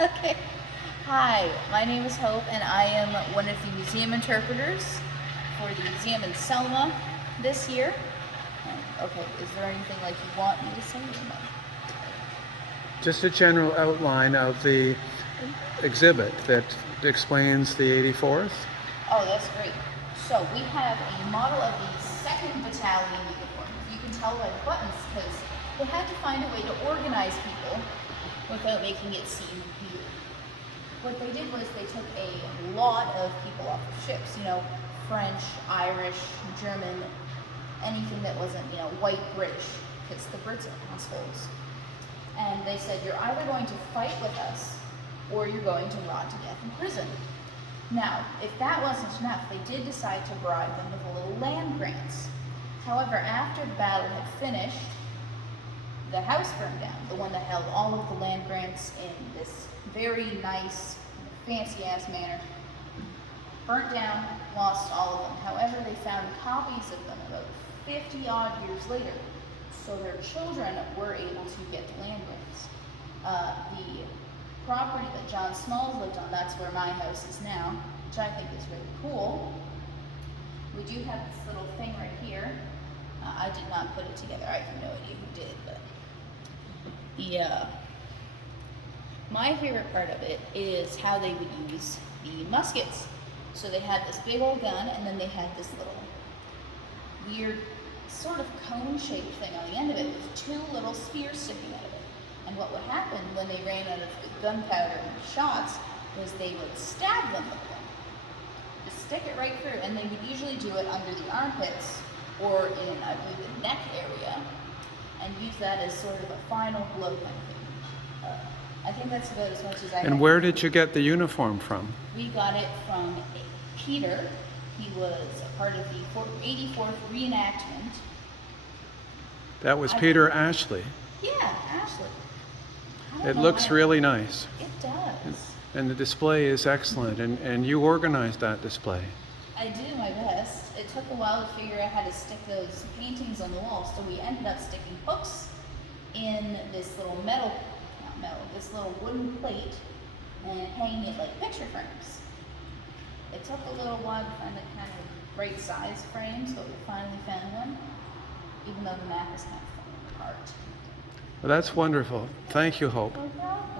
Okay. Hi, my name is Hope, and I am one of the museum interpreters for the museum in Selma this year. Okay, is there anything like you want me to say? Or no? Just a general outline of the exhibit that explains the 84th. Oh, that's great. So we have a model of the 2nd Battalion uniform. You can tell by the buttons because they had to find a way to organize people without making it seem weird. What they did was they took a lot of people off of ships, French, Irish, German, anything that wasn't, white British, because the Brits are assholes. And they said, you're either going to fight with us or you're going to rot to death in prison. Now, if that wasn't enough, they did decide to bribe them with little land grants. However, after the battle had finished, the house burned down, the one that held all of the land grants in this very nice, fancy-ass manner. Burnt down, lost all of them. However, they found copies of them about 50-odd years later, so their children were able to get the land grants. The property that John Smalls lived on, that's where my house is now, which I think is really cool. We do have this little thing right here. I did not put it together. I have no idea who did, but my favorite part of it is how they would use the muskets. So they had this big old gun, and then they had this little weird sort of cone-shaped thing on the end of it with two little spears sticking out of it. And what would happen when they ran out of gunpowder and shots was they would stab them with them. Just stick it right through, and they would usually do it under the armpits or in, I believe, the neck area, and use that as sort of a final blow kind of thing. I think that's about as much as I And where did you get the uniform from? We got it from Peter. He was a part of the 84th reenactment. That was Peter Ashley. Yeah, Ashley. It looks really nice. It does. And the display is excellent, and you organized that display. I did my best. It took a while to figure out how to stick those paintings on the wall, so we ended up sticking hooks in this little this little wooden plate and hanging it like picture frames. It took a little while to find the kind of right size frames, but we finally found one, even though the map is kind of falling apart. Well, that's wonderful. Thank you, Hope. No problem.